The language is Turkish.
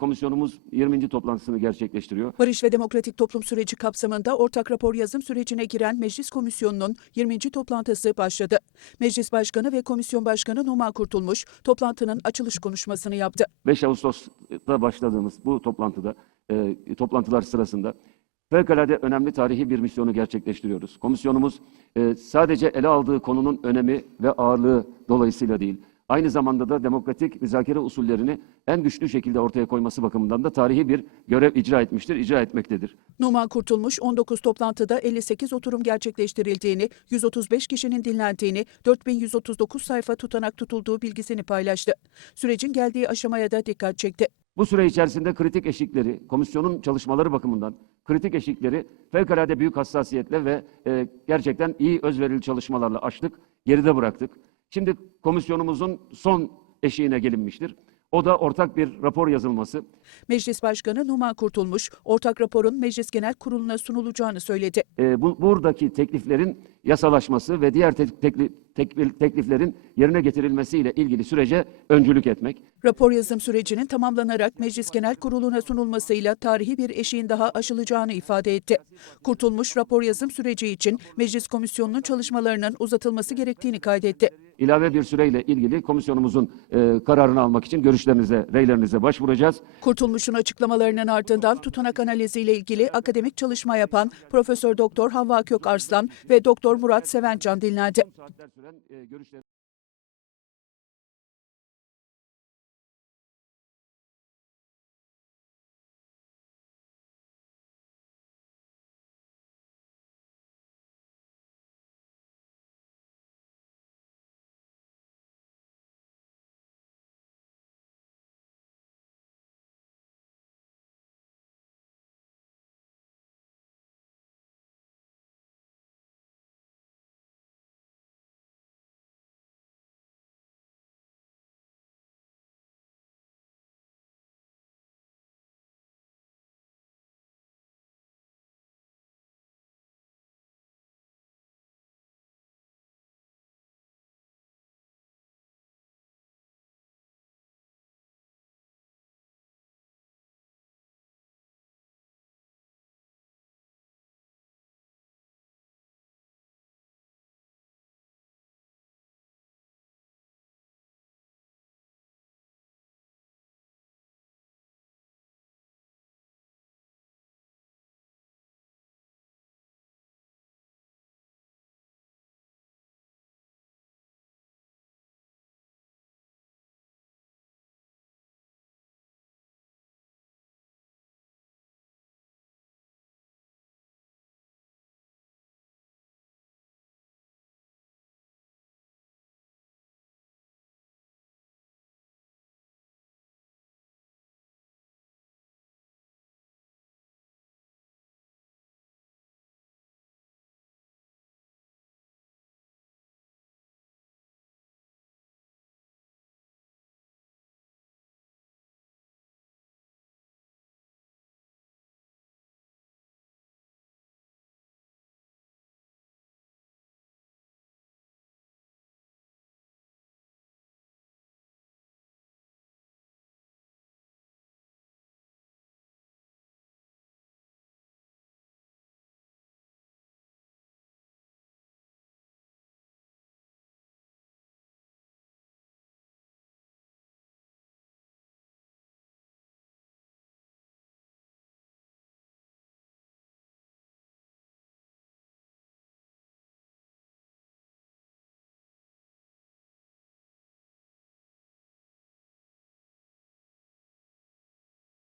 komisyonumuz 20. toplantısını gerçekleştiriyor. Barış ve Demokratik Toplum süreci kapsamında ortak rapor yazım sürecine giren Meclis Komisyonu'nun 20. toplantısı başladı. Meclis Başkanı ve Komisyon Başkanı Numan Kurtulmuş toplantının açılış konuşmasını yaptı. 5 Ağustos'ta başladığımız bu toplantıda, e, toplantılar sırasında fevkalade önemli tarihi bir misyonu gerçekleştiriyoruz. Komisyonumuz e, sadece ele aldığı konunun önemi ve ağırlığı dolayısıyla değil, aynı zamanda da demokratik müzakere usullerini en güçlü şekilde ortaya koyması bakımından da tarihi bir görev icra etmiştir, icra etmektedir. Numan Kurtulmuş 19 toplantıda 58 oturum gerçekleştirildiğini, 135 kişinin dinlendiğini, 4139 sayfa tutanak tutulduğu bilgisini paylaştı. Sürecin geldiği aşamaya da dikkat çekti. Bu süre içerisinde kritik eşikleri, komisyonun çalışmaları bakımından kritik eşikleri fevkalade büyük hassasiyetle ve e, gerçekten iyi özverili çalışmalarla aştık, geride bıraktık. Şimdi komisyonumuzun son eşiğine gelinmiştir. O da ortak bir rapor yazılması. Meclis Başkanı Numan Kurtulmuş, ortak raporun Meclis Genel Kurulu'na sunulacağını söyledi. E, bu, buradaki tekliflerin yasalaşması ve diğer te- tekli- tekli- tekliflerin yerine getirilmesiyle ilgili sürece öncülük etmek. Rapor yazım sürecinin tamamlanarak Meclis Genel Kurulu'na sunulmasıyla tarihi bir eşiğin daha aşılacağını ifade etti. Kurtulmuş rapor yazım süreci için Meclis Komisyonu'nun çalışmalarının uzatılması gerektiğini kaydetti. İlave bir süreyle ilgili komisyonumuzun e, kararını almak için görüşlerinize, reylerinize başvuracağız. Kurtulmuş'un açıklamalarının ardından tutanak analiziyle ilgili akademik çalışma yapan Profesör Doktor Havva Kök Arslan ve Doktor Murat Sevencan dinlendi.